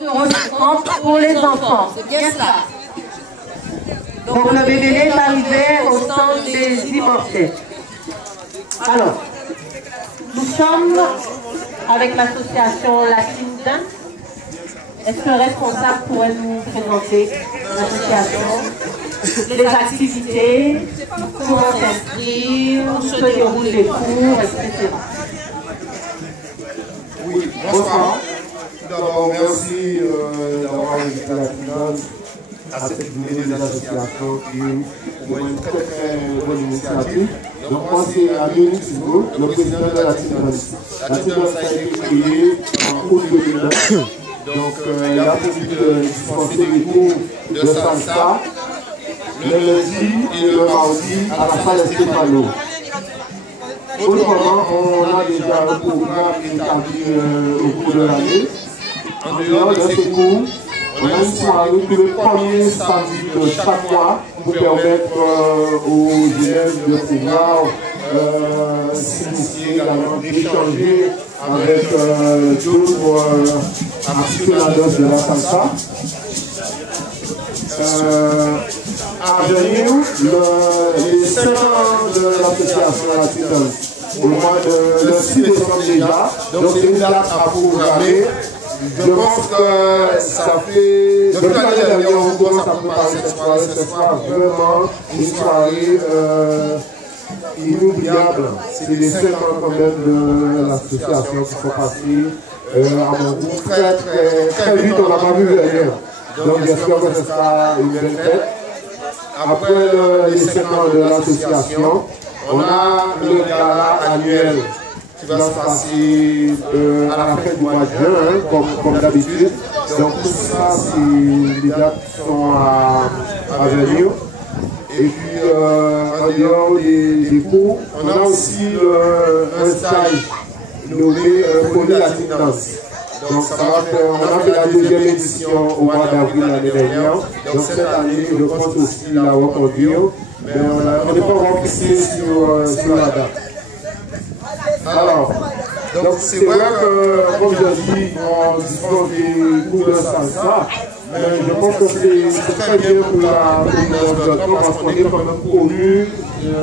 €50 pour les enfants. C'est bien cela. Donc le BDD est arrivé au centre des immortels. Alors, nous sommes avec l'association Latine Dance. Est-ce qu'un responsable pourrait nous présenter l'association, les activités, comment s'inscrire, où se déroulent les cours, etc. Oui, bonsoir. D'abord, merci d'avoir invité la finance à cette journée des associations qui est une très bonne initiative. Donc, moi, c'est Amine Sigo, le président de la finance. La finance a été créée en août 2009. Donc, il a prévu de dispenser des cours de salsa le lundi et le mardi à la salle Stéphano. Autrement, on a déjà un programme établi au cours de l'année. En dehors de ces cours, on a une soirée tous les premiers samedis de chaque mois pour permettre aux élèves de pouvoir s'initier également, d'échanger avec d'autres aficionados de la salsa. À venir, les 5 ans de l'association Latine Dance, au mois de le 6 décembre déjà, donc c'est une date à programmer. Je pense que ça fait, depuis l'année dernière, on commence à préparer cette soirée. Ce sera vraiment une soirée inoubliable. C'est les 5 ans quand même de l'association qui sont passés à mon groupe très vite, on n'a pas vu venir. Donc j'espère que ce sera une belle fête. Après les 5 ans de l'association, on a le gala annuel qui va se passer à la fin du mois de juin, comme d'habitude. Donc tout ça, les dates sont à venir. Et puis en dehors des cours, on a aussi un stage nommé Poli Latine Dance. Donc ça va faire, on a fait la deuxième édition au mois d'avril l'année dernière. Donc cette année, je pense aussi la reconduire. Mais on n'est pas encore fixé sur la date. Alors, donc c'est vrai que, comme je dis, on dispose des cours de salsa, mais je pense que c'est très bien pour la communauté parce qu'on est quand même connu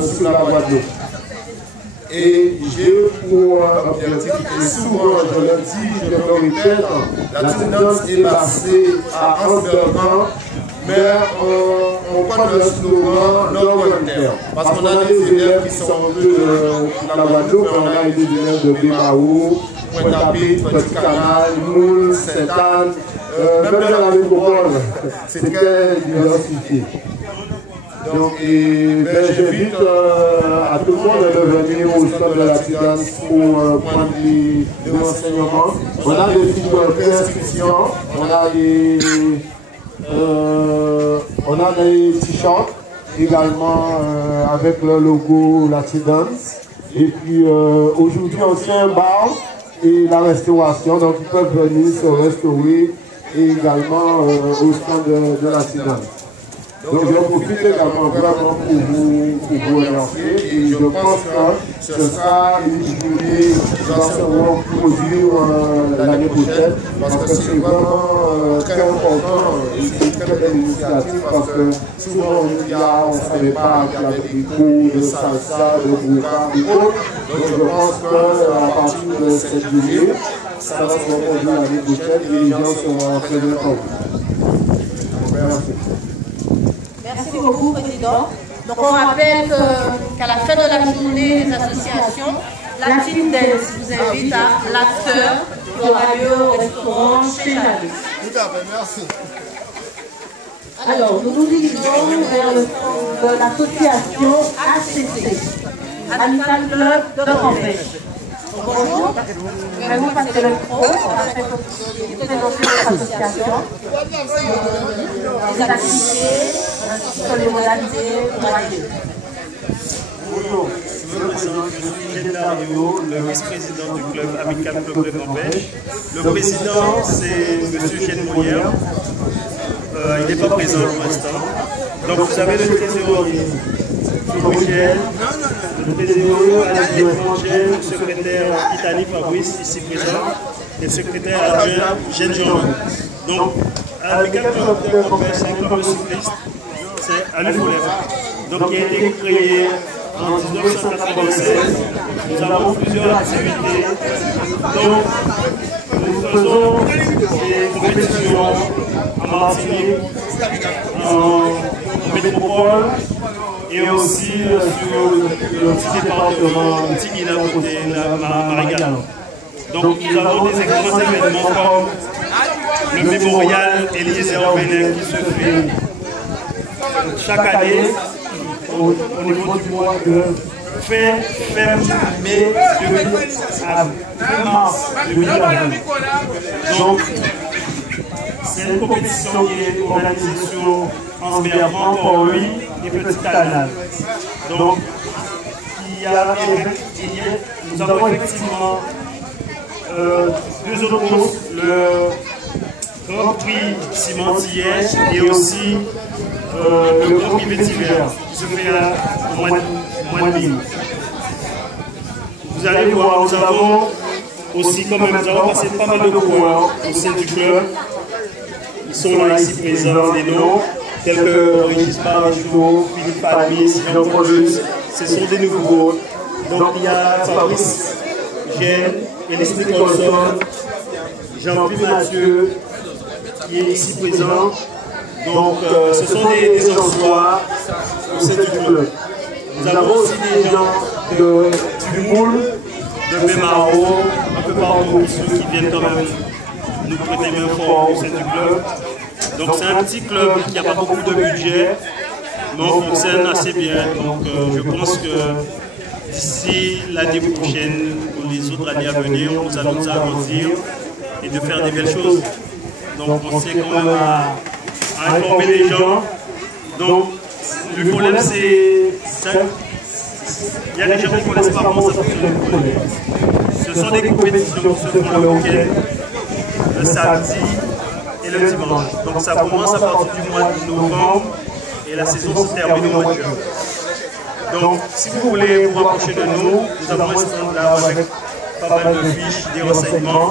sur la Guadeloupe. Et j'ai pour objectif, et souvent je le dis, je le répète, la tendance est basée à Amsterdam, mais on prend le slogan nord-volontaire. Parce qu'on a des élèves qui sont un peu de la Guadeloupe, on a des élèves de Bémaou, Pointe-à-Pitre, Petit Canal, Moule, Sainte-Anne, même dans la métropole, c'est très diversifié. Donc, j'invite à tout le monde de venir au stade de la Tidance pour prendre des renseignements. On a des fiches d'inscription, on a des t-shirts également avec le logo la Tidance. Et puis aujourd'hui, on tient un bar et la restauration, donc ils peuvent venir se restaurer également au stand de la Tidance. Donc je profite également vraiment pour vous remercier et je pense que ce sera une journée qui va se produire l'année prochaine parce que c'est vraiment très important et c'est une très belle initiative parce que souvent on nous dit on ne savait pas qu'il y avait des cours de salsa, de bouca et autres. Donc je pense qu'à partir de cette journée, ça va se produire l'année prochaine et les gens seront très contents. Merci. Merci beaucoup, Président. Donc on rappelle qu'à la fin de la journée des associations, Latine Dance vous invite à l'after qui aura lieu au restaurant chez Nadus. Tout à fait, merci. Alors, nous nous dirigeons vers le fond de l'association ACC, Amical Club de Campèche. Bonjour, je vais vous passer le micro afin que vous présenter votre association, les activités, ainsi que les modalités pour agir. Bonjour, je me présente, je suis Dario, le vice-président du club Amical Club de Campèche. Le président, c'est M. Gilles Molière. Il n'est pas présent pour l'instant. Donc vous avez le trésorier, Michel, le trésorier Alexandre Angèle, le secrétaire Italie Fabrice, ici présent, et le secrétaire adjoint Jeanne Jean. Donc, Amical Club Campbell, c'est un club cycliste, c'est à l'UFOLEF. Donc, il a été créé en 1996. Nous avons plusieurs activités. Donc, nous faisons des compétitions en Martinique, en métropole et aussi sur le petit département Tigina côté de Marie-Galante. Donc, nous avons des grands événements comme le mémorial Eliezer Benet qui se fait chaque année au niveau du mois de mai à mars 2020. Donc, c'est une compétition qui est organisée sur Anse-Bertrand, Port-Louis et Petit Canal. Donc, nous avons effectivement deux autres courses, le Grand Prix Cimentier et aussi le Grand Prix Vétiver qui se fait au mois de mai. Vous allez voir, nous avons aussi quand même, nous avons passé pas mal de coureurs au sein du club. Ils sont là ici présents, des noms tels que Régis Marichou, Philippe Palmis, Jean Paulus, ce sont des nouveaux. Donc il y a Fabrice Gênes, Elis Nicholson, Jean-Pierre Mathieu qui est ici présent. Donc ce sont des emplois au sein du club. Nous avons aussi des gens du Moule, de Bémaro, un peu partout qui viennent quand même nous prêter main fort au sein du club. Donc c'est un petit club qui n'a pas beaucoup de budget, mais on fonctionne assez bien. Donc je pense que d'ici l'année prochaine ou les autres années à venir, nous allons nous agrandir et de faire des belles choses. Donc on sait quand même à informer les gens. Donc le problème c'est... Il y a des gens qui ne connaissent pas comment ça fonctionne. Ce sont des compétitions qui se font le week-end, le samedi et le dimanche. Donc ça commence à partir du mois de novembre et la saison se termine au mois de juin. Donc si vous voulez vous rapprocher de nous, nous avons un stand là avec pas mal de fiches, des renseignements.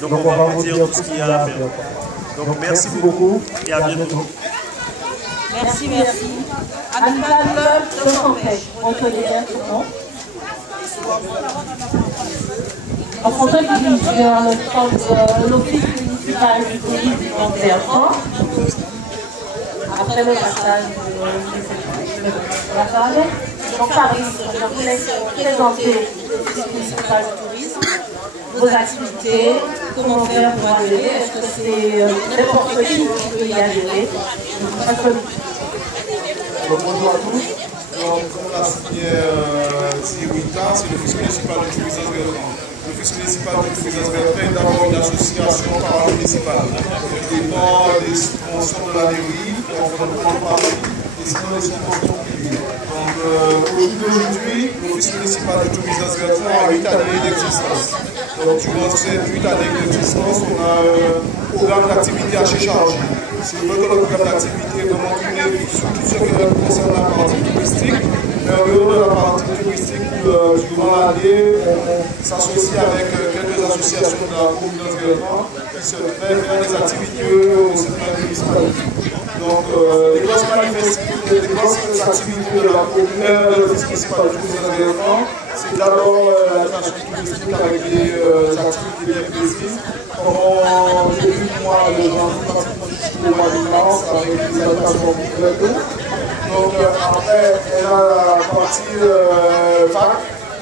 Donc on va vous dire tout ce qu'il y a à faire. Donc merci beaucoup et à bientôt. Merci, merci. Amical Club de Campbell, on te dit son nom. En François qui dirige l'office municipal du tourisme de Bertrand. Après le passage de la femme. Donc Paris, je vous laisse présenter l'office municipal du tourisme, vos activités, comment faire pour adhérer, est-ce que c'est n'importe qui peut y adhérer. Bonjour à tous. Donc, comme l'a signé Rita, c'est l'Office municipal de tourisme Bertrand. L'Office municipal de tourisme Bertrand est d'abord une association paramunicipale qui dépend des subventions de la mairie, donc on prend partie et sinon des subventions privées. Donc, aujourd'hui, l'Office municipal de tourisme Bertrand a 8 années d'existence. Donc, durant ces 8 années d'existence, on a un programme d'activité assez chargé. Si vous voulez que le programme d'activité est vraiment tourné sur tout ce qui concerne la partie touristique, mais en dehors de la partie touristique, durant l'année, on s'associe avec quelques associations de la commune d'Anse-Bertrand qui se fait faire des activités au sein de la municipalité. Donc, les grosses manifestations, les grosses activités de la commune, de l'Office municipal de tourisme d'Anse-Bertrand, c'est d'abord l'animation touristique avec des activités bien précises, comme en début du mois de janvier, au mois de mars avec des animations complètes. Donc après, elle a la partie fac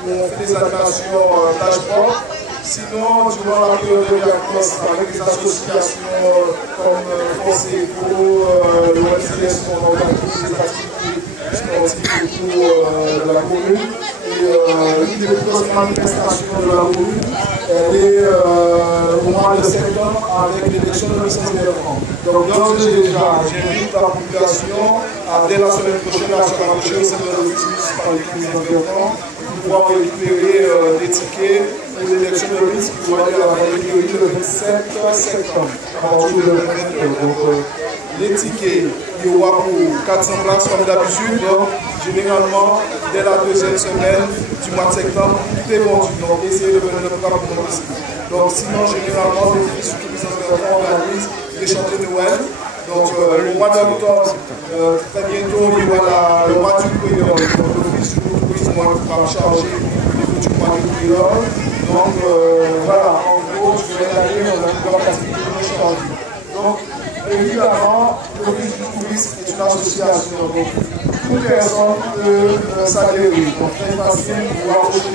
où on fait des animations dashboard. Sinon, durant la période de vacances, avec des associations comme Force Eco, le ONCS, on organise des activités sportives autour de la commune. Et une des plus grosses manifestations de la commune, elle est au mois de septembre avec l'élection de Saint-Bertrand. Donc d'ores et déjà, j'invite la population à, dès la semaine prochaine, à se rapprocher au sein de l'Office municipal de Saint-Bertrand pour pouvoir récupérer des tickets pour l'élection de liste qui va aller à la Vallée le 27 septembre, à partir de 20h. Donc les tickets, il y aura pour 400 places comme d'habitude. Donc, généralement, dès la deuxième semaine du mois de septembre, tout est vendu. Donc, essayez de venir le plus rapidement possible. Donc, sinon, généralement, les filles sur tous les environnements organisent les chantées de Noël. Donc, au mois d'octobre, très bientôt, il y aura le mois du Créole. Donc, l'office du tourisme va charger du mois du Créole. Donc, voilà, en gros, je vais aller dans la grande activité de l'échange. Donc, évidemment, l'office du tourisme est une association. Donc, toute personne peut s'adhérer. Donc, très facile pour approcher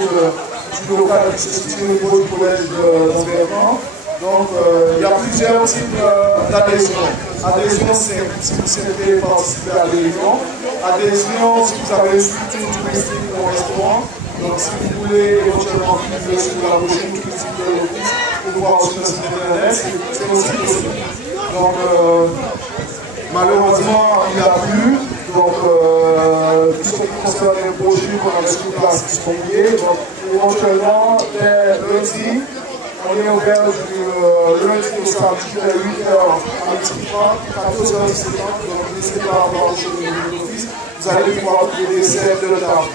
du local qui se situe au niveau du collège d'Envergnan. Donc, il y a plusieurs types d'adhésion. Adhésion, c'est si vous souhaitez participer à l'adhésion. Adhésion, si vous avez une structure touristique ou un restaurant. Donc, si vous voulez éventuellement vivre sur la brochure touristique de l'office pour voir sur le site internet, c'est aussi possible. Donc, malheureusement, il n'y a plus. Donc, tout ce qui concerne les brochures qu'on avait sur place qui sont liées. Donc, éventuellement, dès lundi, on est ouvert du lundi au samedi de 8h à 12h30, 14h, 17h. Donc, n'hésitez pas à avoir chez l'office. Vous allez pouvoir trouver des serres de table.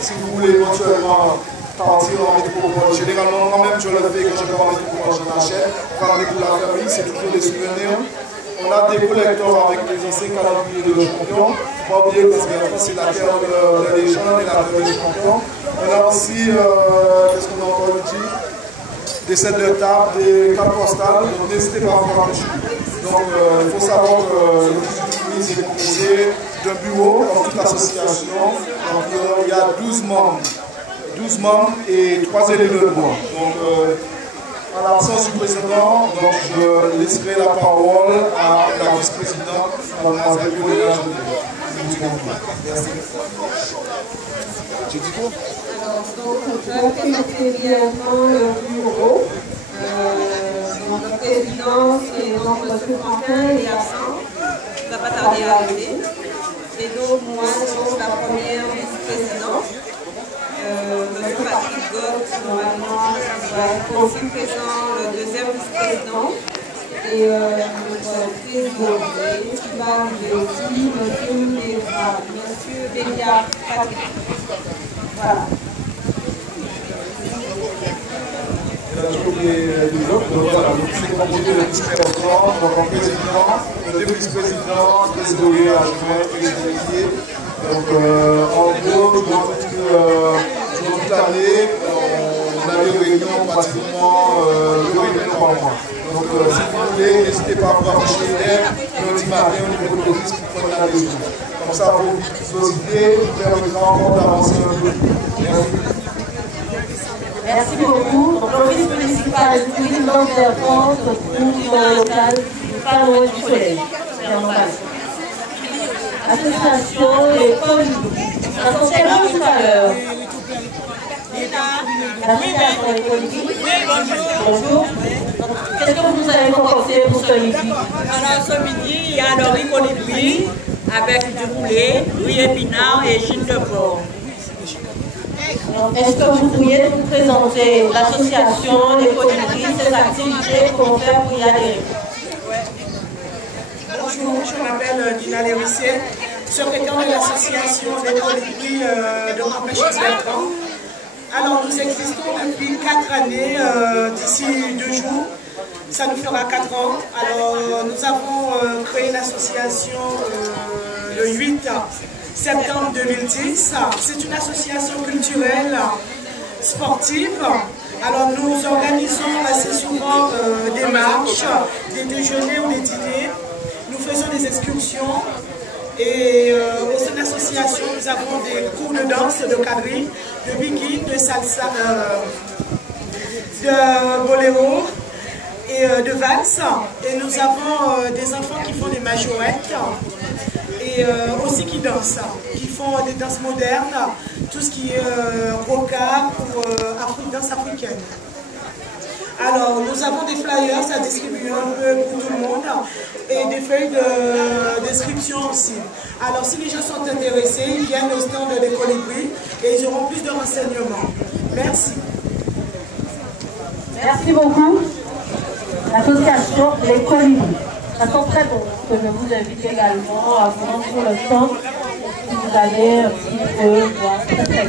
Si vous voulez éventuellement partir en métropole, généralement, moi-même, je le fais quand je vais en métropole, je l'achète. Parler pour la famille, c'est toujours des souvenirs. On a des collecteurs avec les anciens calendriers de nos champions. Il ne faut pas oublier que c'est la terre des légendes et la terre des champions. On a aussi, qu'est-ce qu'on a encore dit, des sets de table, des cartes postales. Donc n'hésitez pas à faire un. Donc il faut savoir que l'office est composé d'un bureau, comme toute association. Donc il y a 12 membres. 12 membres et 3 élus de bois. Donc, en l'absence du président, donc je laisserai la parole à la vice-présidente, Mademoiselle Paulina Joly. Merci. J'ai dit quoi? Alors, donc, je vais présenter brièvement le bureau. Donc, le président, c'est donc M. Franquin, il est absent. Il ne va pas tarder à arriver. Et donc, moi, je suis la première vice-présidente. M. Patrick Gott, normalement, va être aussi présent, le deuxième vice-président. Et notre trésorier qui va arriver aussi, M. Bélia Patrick. Voilà. J'ai oublié les autres, donc voilà, je suis composé de vice-présidents, donc en président, deux vice-présidents, trésorier, adjoint, trésorier. Donc en gros, durant toute l'année, on a des réunions pratiquement 2 réunions par mois. Donc si vous voulez, n'hésitez pas à vous afficher lundi matin au niveau de l'office pour prendre la réunion. Comme ça, vos idées vous permettront encore d'avancer un peu. Merci. Merci beaucoup. Donc, l'office municipal du tourisme d'Envergnan se trouve dans le local pas loin du collège. L'association est colibri. Ça s'entend tout à l'heure. L'association est colibri. Bonjour. Qu'est-ce que vous avez concocté pour ce midi? Alors ce midi, il y a le riz colibri avec du poulet, riz épinard et gîte de porc. Est-ce que vous pourriez nous présenter l'association des colibris, ses activités, comment faire pour y adhérer? Bonjour, je m'appelle Dina Lérissier, secrétaire de l'association des colibris de Campèche-Bertrand. Alors nous existons depuis 4 années, d'ici 2 jours, ça nous fera 4 ans. Alors nous avons créé l'association le 8 septembre 2010. C'est une association culturelle, sportive. Alors nous organisons assez souvent des marches, des déjeuners ou des dîners. Nous faisons des excursions. Et au sein de l'association, nous avons des cours de danse, de quadrille, de biki, de salsa, de boléro et de valse. Et nous avons des enfants qui font des majorettes et aussi qui dansent, qui font des danses modernes, tout ce qui est roca ou danse africaine. Alors, nous avons des flyers à distribuer un peu pour tout le monde et des feuilles de description aussi. Alors, si les gens sont intéressés, ils viennent au stand des colibris et ils auront plus de renseignements. Merci. Merci beaucoup. L'association Les Colibris. Ça sent très bon, que je vous invite également à vous rendre sur le stand. Vous allez un petit peu voir très très bien.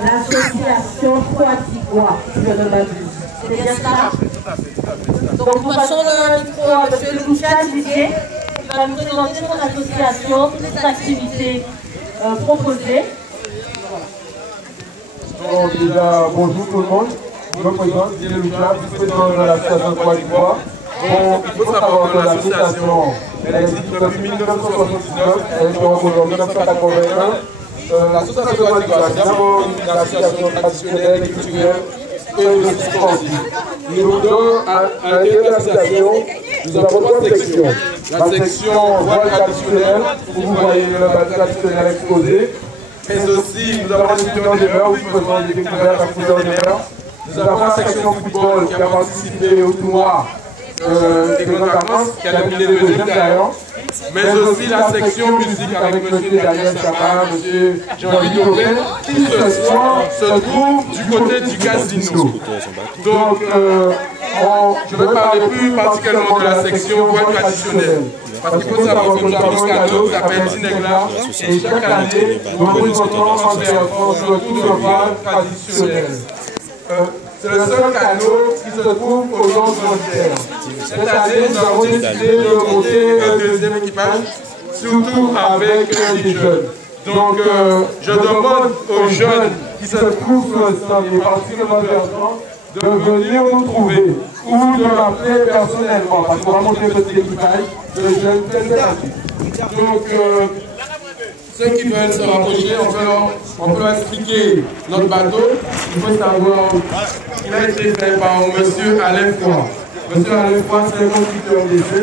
L'association Quaticois, si je ne m'abuse. C'est bien ça? Donc nous passons le micro à M. Loucha Didier, qui va nous présenter son association, toutes les activités proposées. Donc déjà, bonjour tout le monde. Je me présente, Didier Loucha, vice-président de l'association Quaticois. Bon, il faut savoir que l'association, elle existe depuis 1979, elle est en 1981. L'association Quaticois, c'est d'abord une association traditionnelle, culturelle et de sportive. À l'intérieur de l'association, nous avons trois sections. La section voile traditionnelle, où vous voyez le voile traditionnel exposé, mais aussi nous avons les étudiants des mœurs, où nous faisons des découvertes à étudiants des mœurs. Nous avons la section football qui a participé au tournoi des grandes vacances, qui a terminé deuxième d'ailleurs, mais aussi la section musique avec M. Daniel Chama, M. Jean-Louis Topin, qui ce soir se trouve du côté du casino. Donc, je ne vais parler plus particulièrement de la section voile traditionnelle. Parce qu'il faut savoir que nous avons un canot qui s'appelle Tinegla, et chaque année, nous représentons en Bertrand sur le tour de voile traditionnel. C'est le seul canot qui se trouve au long de frontière. Cette année, nous avons décidé de monter un deuxième équipage, surtout avec les jeunes. Donc, je demande aux jeunes qui se trouvent sur le stand, et particulièrement Bertrand, de venir nous trouver ou de m'appeler personnellement, parce qu'on va monter un petit équipage de jeunes très. Donc, ceux qui veulent se rapprocher, on peut expliquer notre bateau. Il faut savoir qu'il a été fait par M. Alain Froid. M. Alain Froid, c'est un constructeur d'essai.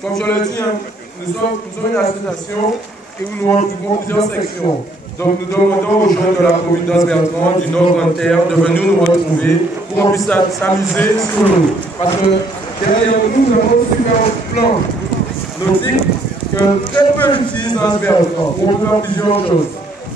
Comme je le dis, nous sommes une association et nous regroupons plusieurs sections. Donc nous demandons aux jeunes de la commune d'Anse-Bertrand, du Nord Grande-Terre, de venir nous retrouver pour qu'on puisse s'amuser sur l'eau. Parce que derrière nous, nous avons un super plan nautique que très peu utilisent dans Anse-Bertrand. On peut faire plusieurs choses.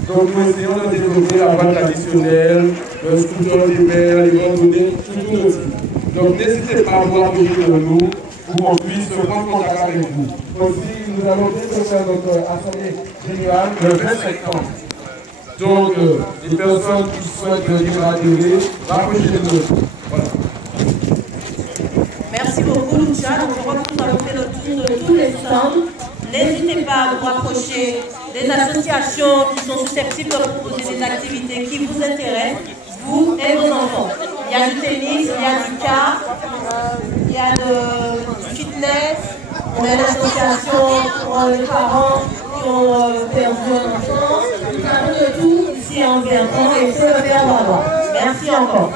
Donc nous essayons de développer la voile traditionnelle, le scooter des mers, les randonnées, tout nautique. Donc n'hésitez pas à vous rapprocher de nous pour qu'on puisse prendre contact avec vous. Aussi, nous allons bientôt faire notre assemblée générale le 20 septembre. Donc, les personnes qui souhaitent venir adhérer, rapprochez-nous. Voilà. Merci beaucoup, Loucha. Donc, je crois que nous avons fait le tour de tous les stands. N'hésitez pas à vous rapprocher des associations qui sont susceptibles de proposer des activités qui vous intéressent, vous et vos enfants. Il y a du tennis, il y a du car, il y a du fitness, on a une association pour les parents qui ont perdu un enfant. Nous avons de tout ici en Bertrand et il faut le faire valoir. Merci encore.